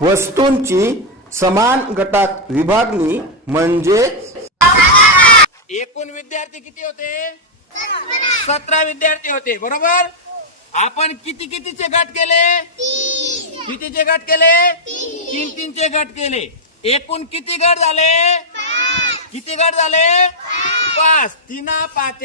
वस्तूंची समान गटात विभागणी म्हणजे एकूण विद्यार्थी किती होते? 17 विद्यार्थी होते, बरोबर. आपण कितीचे गट केले? कितीचे गट केले? 3-3चे गट केले. एकूण किती गट झाले? किती गट झाले? 5. 3 5